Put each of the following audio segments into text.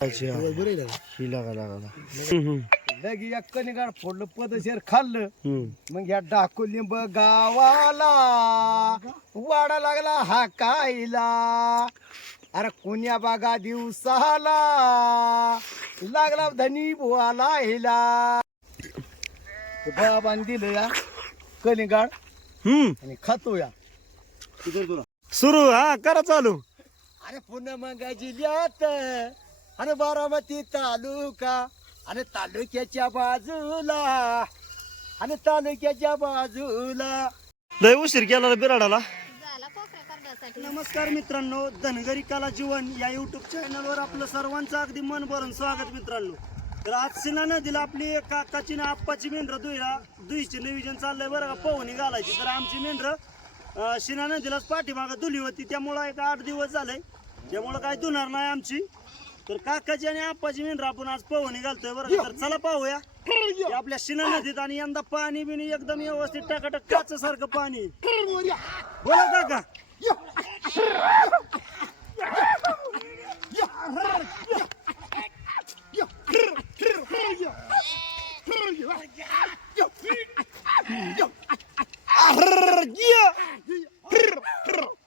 अच्छा ही लागा लागा लगी. एक कणिगाड फोडलं पदशेर खाल्लं. हम्म. मग या डाकू लिंब गावाला वाडा लागला हा कायला अरे कुण्या बागा दिवसाला लागला धनी बुवाला हिला. बाबान दिलं या कणिगाड. हम्म. आणि खातो या. सुरू हा करा चालू. अरे पुन्हा मग जिल्ह्यात अरे बारामती तालुका आणि तालुक्याच्या बाजूला आणि तालुक्याच्या बाजूला. लय उशीर केला बिराडाला. झाला नमस्कार मित्रांनो धनगरी कला जीवन या युट्यूब चॅनलवर आपलं सर्वांचं अगदी मन भरून स्वागत मित्रांनो. तर आज सिना नदीला आपली काकाची ना आप्पाची मेंढर दुईला दुईचे नियोजन चाललंय बरं का पोहणी घालायची. तर आमची मेंढर शिना नदीलाच पाठीमागं दुली होती. त्यामुळं एक आठ दिवस झालंय त्यामुळं काय धुणार नाही आमची. तर काकाची आणि आप्पाची मेंढर आपण आज पोहणी घालतोय बरं. का? तर चला पाहूया. आपल्या शिना नदीत आणि यंदा पाणी बिणी एकदम व्यवस्थित टाकाटक काच सारखं पाणी. बोला काका.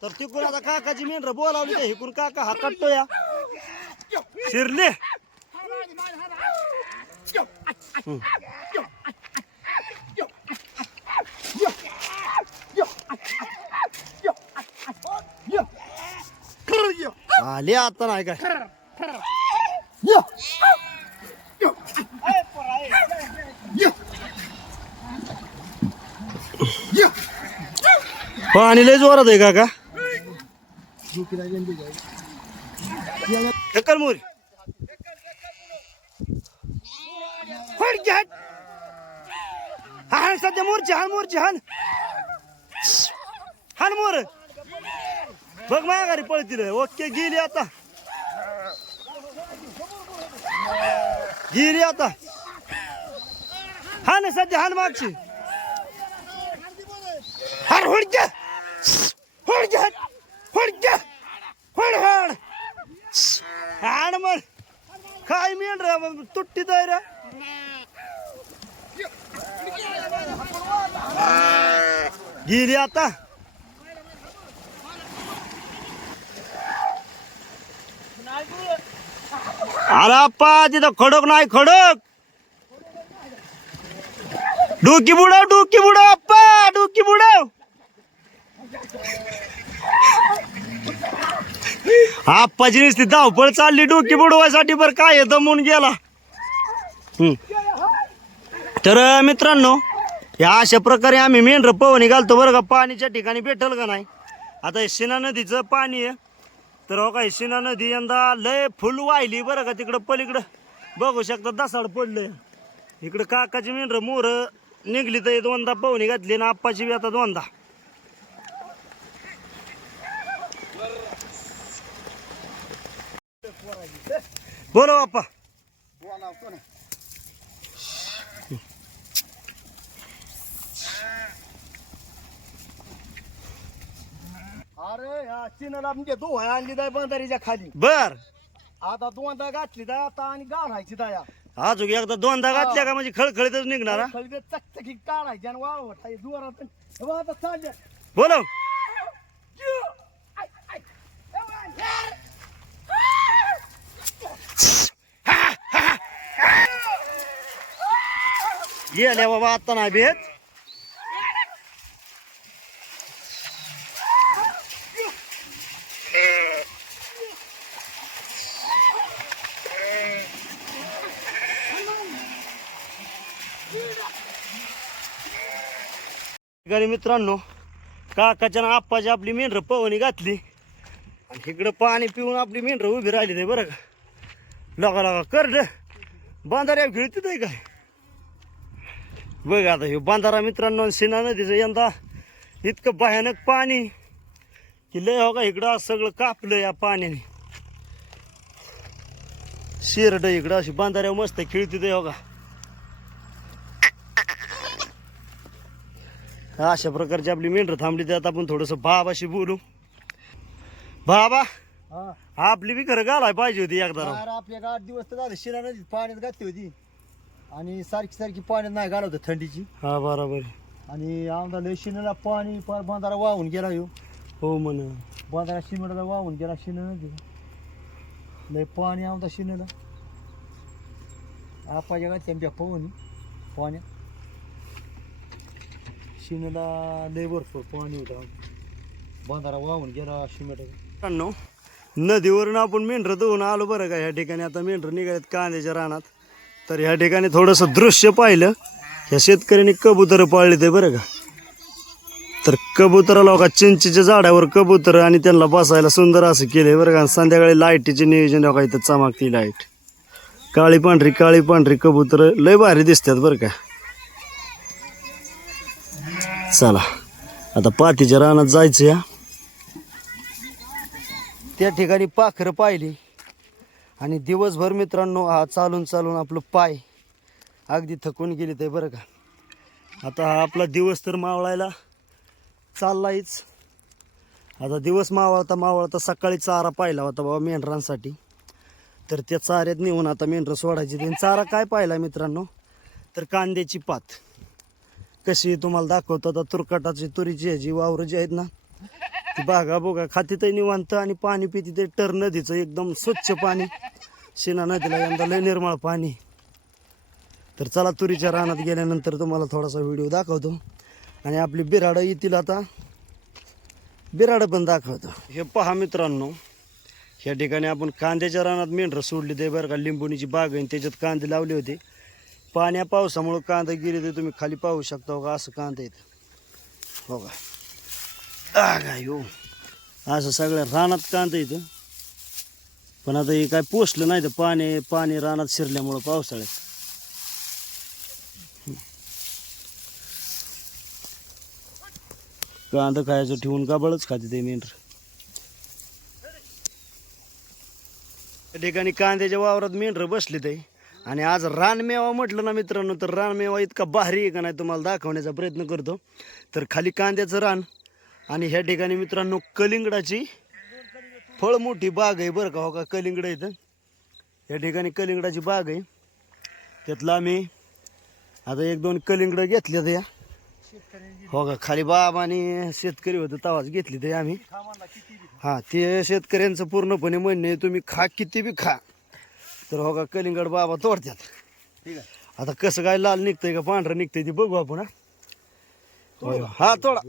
तर तिकडून आता काकाची मेंढर बोलावली इकडून काका हा कट्टो या शिरले. आले आता नाही काय? पाणी लय जोरात आहे का ढक्कल मोरी. फड घ्या. हाण सध्या मोरची हाण मोरची हाण हाण मोर। बघ माघारी पळतील ओके गेली आता. गेली आता. हाण सध्या हाण मागची. हाण हुडक्या हुडक्या हुडक्या हुड हुड हाण मग काय मेन रे तुट्टी जाय गेली आता. अरे अप्पा तिथं खडक नाही खडक. डोकी बुडव डोकी बुडव अप्पा डोकी बुडव. आप्पाची नुसती धावपळ चालली डोकी बुडवायसाठी बरं काय दमून गेला. हम्म. तर मित्रांनो या अशा प्रकारे आम्ही मेंढर पवनी घालतो बरं का. पाणीच्या ठिकाणी भेटल का नाही? आता हे शिना नदीचं पाणी आहे. तर हो काय शिना नदी यंदा लय फुल वाहिली बरं का तिकडं पलीकडं. बघू शकता दसाड पडलंय. इकडं काकाची मेंढर मोर निघली तर दोनदा पवनी घातली ना आप्पाची बी आता दोनदा. बोलो बाप्पा अरे या चिनाला म्हणजे दोहा आणली दाय बंधारीच्या खाली. बर. आता दोनदा घातली दाय आता आणि गाढायची दाया. अजून एकदा दोनदा घातल्या का म्हणजे खळखळीतच निघणार हा? खळगे चकचकीत काढायची आणि वाळवट दुवारात हे बघ आता चालल्या बोलो ये बाबा आता नाही भेट. ठिकाणी मित्रांनो काकाच्या आप्पाची आपली मेंढर पवनी घातली. आणि इकडं पाणी पिऊन आपली मेंढर उभी राहिली ते बरं का. लगा लगा कर बांधाऱ्या खेळतीत आहे काय? बघ आता हे बांधारा मित्रांनो सिना नदीचं यंदा इतकं भयानक पाणी. की लय हो का इकडं असं सगळं कापलं या पाण्याने. शेरड इकडं अशी बांधाऱ्या मस्त खेळती हो का. अशा प्रकारची आपली मेंढर थांबली त्यात. आपण थोडंसं बाबाशी बोलू. बाबा हा. आपली बी खरं घालाय पाहिजे होती एकदा आपल्या आठ दिवस तर झाले शिरा नदीत पाण्यात घातली होती. आणि सारखी सारखी पाण्यात नाही घालवत थंडीची. हा बरोबर. आहे. आणि आमदा लय शिनेला पाणी पार बांधारा वाहून गेला येऊ हो म्हण. बांधारा शिमेला वाहून गेला शिन नदी लय पाणी आमदा शिनेला आपाच्या का त्यांच्या पाहुणी पाण्यात. शिनेला लय भरपूर पाणी होतं बांधारा वाहून गेला शिमेला मित्रांनो नदीवरून आपण मेंढरं धुवून आलो बरं का ह्या ठिकाणी. आता मेंढरं निघालेत कांद्याच्या रानात. तर ह्या ठिकाणी थोडंसं दृश्य पाहिलं. ह्या शेतकऱ्यांनी कबुतरं पाळले ते बरं का. तर कबुतराला का चिंचेच्या झाडावर कबूतर आणि त्यांना बसायला सुंदर असं केलंय बरं का. संध्याकाळी लाईटीचे नियोजन का इथं चमकती लाइट. काळी पांढरी काळी पांढरी कबूतर लय भारी दिसतात बरं का. चला. आता पातीच्या रानात जायचं या. त्या ठिकाणी पाखरं पाहिली. आणि दिवसभर मित्रांनो हा चालून चालून आपलं पाय अगदी थकून गेले ते बरं का. आता हा आपला दिवस तर मावळायला चाललायच. आता दिवस मावळता मावळता सकाळी चारा पाहिला होता बाबा मेंढरांसाठी. तर त्या चाऱ्यात नेऊन आता मेंढरं सोडायची. आणि चारा काय पाहिला मित्रांनो? तर कांद्याची पात. कशी तुम्हाला दाखवतो आता तुरकटाची तुरीची ह्याची वावरं जी आहेत ना ती बागा बोगा खातीतही तर निवांत आणि पाणी पिती ते टर नदीचं एकदम स्वच्छ पाणी. शिना नदीला यंदा लय निर्मळ पाणी. तर चला तुरीच्या रानात गेल्यानंतर तुम्हाला थोडासा व्हिडिओ दाखवतो. आणि आपली बिराडं येतील आता. बिराडं पण दाखवतो. हे पहा मित्रांनो ह्या ठिकाणी आपण कांद्याच्या रानात मेंढरं सोडली ते बरं का लिंबोणीची बाग आहे आणि त्याच्यात कांदे लावले होते. पाण्या पावसामुळं कांदा गेले तर तुम्ही खाली पाहू शकता हो का असं कांदा येतं हो का काय हो. असं सगळ्या रानात कांदा येतं पण आता हे काय पोचलं नाही तर पाणी पाणी रानात शिरल्यामुळं पावसाळ्यात. कांदा खायचं ठेवून काबळच खाते ते मेंढर? त्या ठिकाणी कांद्याच्या वावरात मेंढर बसले ते. आणि आज रानमेवा म्हटलं ना मित्रांनो तर रानमेवा इतका भारी आहे का नाही तुम्हाला दाखवण्याचा प्रयत्न करतो. तर खाली कांद्याचं रान आणि ह्या ठिकाणी मित्रांनो कलिंगडाची फळ मोठी बाग आहे बरं का हो का? कलिंगड इथं. या ठिकाणी कलिंगडाची बाग आहे. त्यातला आम्ही आता एक दोन कलिंगड घेतले या. हो का? खाली बाब आणि शेतकरी होतं तवाच घेतली ते आम्ही. हा ते शेतकऱ्यांचं पूर्णपणे म्हणणे आहे, तुम्ही खा किती बी खा. तर हो का कलिंगड बाबा तोडतात ठीक आहे. आता कसं काय लाल निघतंय का पांढरं निघतंय ते बघू आपण हा. होय. हा तोडा.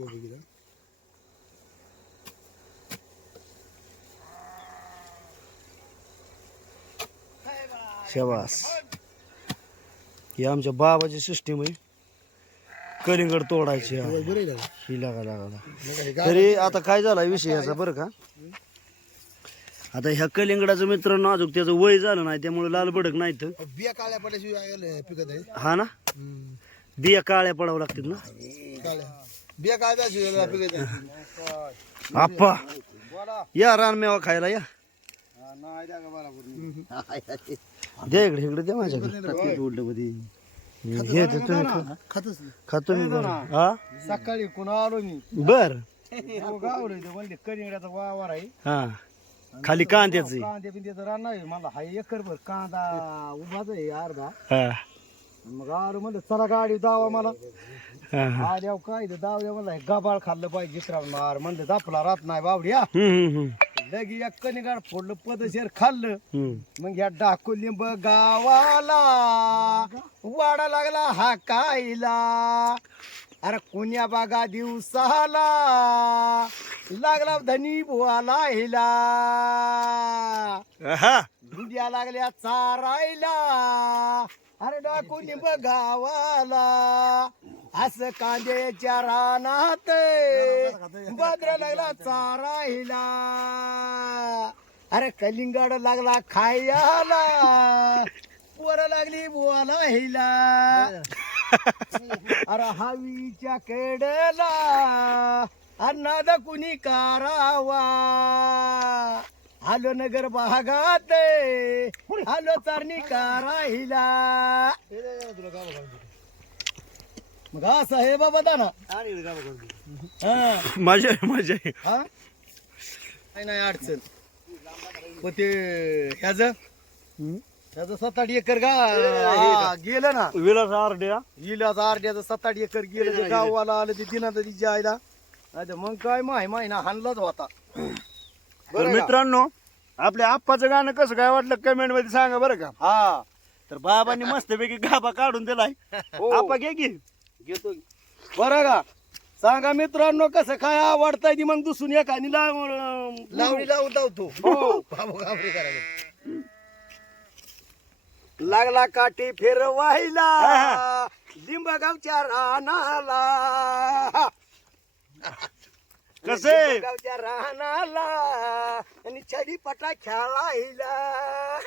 शबास. ही आमच्या बाबाची सिस्टीम आहे. कलिंगड तोडायची. हा. ही लागा लागा लागा. तरी आता काय झाला विषय याचा बरं का? आता ह्या कलिंगडाचं मित्रांनो अजून त्याचं वय झालं नाही त्यामुळे लाल बडक नाही तर बिया काळ्या पडल्याशिवाय पिकत आहे. हा ना? बिया काळ्या पडावं लागतात ना? काळ्या. बिया काळ्या पिकत आहे. आप्पा या रानमेवा खायला या. द्या इकडे द्या माझ्याकडे. हे तुम्ही खातो मी हा? सकाळी कुणा आलो मी. बर. कलिंगडाचा वावर आहे. हा. खाली कांद्याचं कांदे नाही मला हा एकर भर कांदा उभाच आहे अर्धा. हा. मग आलो म्हणलं चला गाडी दावा मला. हा हा. आल्यावर काय ते दाव द्या म्हणलं गबाळ खाल्लं पाहिजे मार म्हणलं दापला राहत नाही बावड्या हम्म, हम्म, हम्म, लगी एक कनिगाड फोडलं पदशेर खाल्लं. हम्म. मग या डाकू लिंब गावाला वाडा लागला हा कायला अरे कुण्या बागा दिवसाला लागला धनी बुवाला हिला? हा दुध्या लागल्या चारायला. अरे डाकू लिंब गावाला असं कांद्याच्या रानात बाजरा लागला चारायला. अरे कलिंगड लागला खायला. पोर लागली बुवाला हिला. अरे हवीच्या केडला अन्नाद कुणी करावा? आलो नगर भागात आलो चारणी करायला मग असं आहे बाबा दाना हा. मजा आहे मजा आहे. हा? काही नाही अडचण. पण ते ह्याच ह्याचं सात आठ एकर गा हा, गेलं ना. विलास आरड्या इलाच अर्ध्याचं सात आठ एकर गेलं ते गाववाला आलं ते दिना तरी जायला. नाही तर मग काय माही माही ना हाणलाच होता. तर बरं का? मित्रांनो आपल्या आप्पाचं गाणं कसं काय वाटलं कमेंटमध्ये सांगा बरं का? हा. तर बाबांनी मस्तपैकी गाभा काढून दिलाय. हो. आपा घे की. घेतो. बरं का? सांगा मित्रांनो कसं काय आवडतंय ती मग दुसून एखादी लावणी लावून लावतो. हो. बाबू घाबरे करायला लागला काठी फिरवायला. लिंबगावच्या रानाला. कसे? लिंबगावच्या रानाला. आणि छडी पटा खेळायला?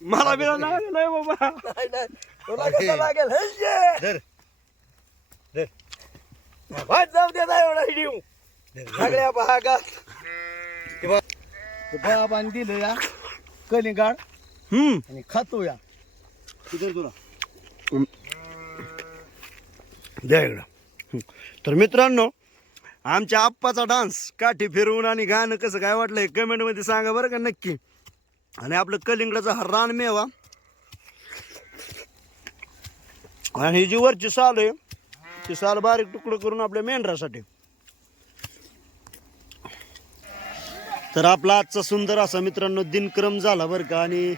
मला बिना लागलेलं बाबा. तुला कसं लागेल हे. वाट जाऊ दे ना एवढा हिडीव. सगळ्या भागात ते बाबांनी दिलं या कलिंगाड हम्म. आणि खातो या. तिथं तुला. द्या इकडं. हं. तर मित्रांनो आमच्या आप्पाचा डान्स काठी फिरवून आणि गाणं कसं काय वाटलंय कमेंटमध्ये सांगा बरं का नक्की. आणि आपलं कलिंगडाचा हा रान मेवा. आणि ही जी वरची साल आहे ती साल बारीक तुकडं करून आपल्या मेंढरासाठी. तर आपला आजचा सुंदर असा मित्रांनो दिनक्रम झाला बरं का. आणि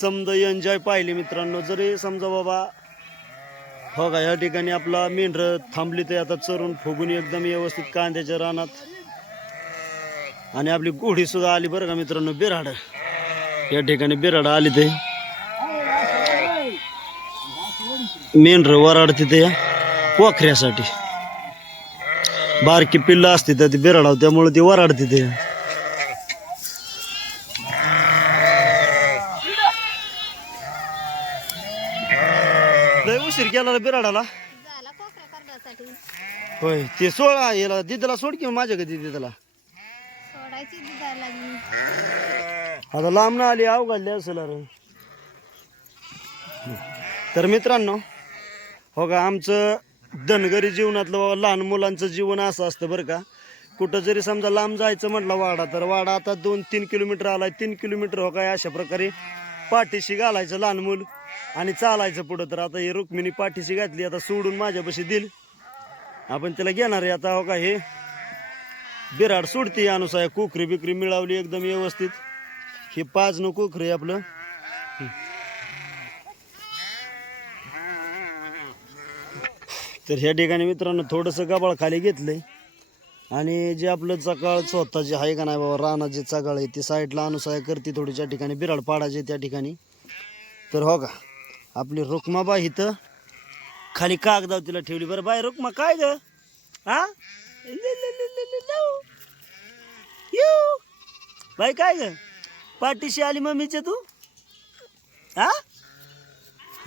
समजा एन्जॉय पाहिले मित्रांनो जरी समजा बाबा हो का या ठिकाणी आपला मेंढर थांबली ते आता चरून फुगून एकदम व्यवस्थित कांद्याच्या रानात आणि आपली घोडी सुद्धा आली बरं का मित्रांनो बिराड. या ठिकाणी बिराड आली ते. मेंढर वराड तिथे या पोखऱ्यासाठी. बारकी पिल्लं असते तर ती बिराडाव त्यामुळे ती वराड तिथे लय उशीर केला रे बिराडाला. झाला कोकऱ्या करण्यासाठी. होय ते सोळा याला दिदीला सोड की माझ्या कधी दिदीला. सोडायची दुधायला लागली. आता लांब ना आली अवघडली असेल अरे. तर मित्रांनो हो का आमचं धनगरी जीवनातलं बाबा लहान मुलांचं जीवन असं असतं बरं का. कुठं जरी समजा लांब जायचं म्हटलं वाडा तर वाडा आता दोन तीन किलोमीटर आलाय तीन किलोमीटर हो काय अशा प्रकारे पाठीशी घालायचं लहान मूल. आणि चालायचं पुढं तर आता हे रुक्मिणी पाठीशी घातली आता सोडून माझ्यापाशी दिल आपण त्याला घेणार आहे आता हो का हे? बिराड सोडते अनुसार कोकरी बिकरी मिळवली एकदम व्यवस्थित. हे पाच न कोकरी आपलं. तर ह्या ठिकाणी मित्रांनो थोडंसं गबाळ खाली घेतलंय. आणि जे आपलं चकाळ स्वतः जे आहे का नाही बाबा रानात जे चकाळ आहे ती साईडला अनुसार करते थोडीच्या ठिकाणी बिराड पाडायचे त्या ठिकाणी. तर हो का? आपली रुक्माबा इथं खाली कागदाव तिला ठेवली. बरं बाय रुक्मा काय ग? हा? ल- बाई काय ग? पाठीशी आली मम्मीच्या तू? हा?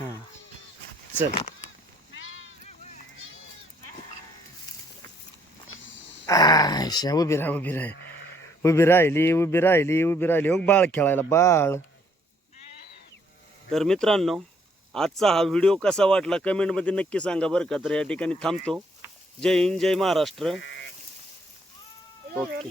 हा. चल. आयशा उभी राहा उभी राह. उभी राहिली उभी राहिली उभी राहिली. हो बाळ खेळायला बाळ. तर मित्रांनो आजचा हा व्हिडिओ कसा वाटला कमेंटमध्ये नक्की सांगा बरं का. तर या ठिकाणी थांबतो. जय हिंद जय महाराष्ट्र. ओके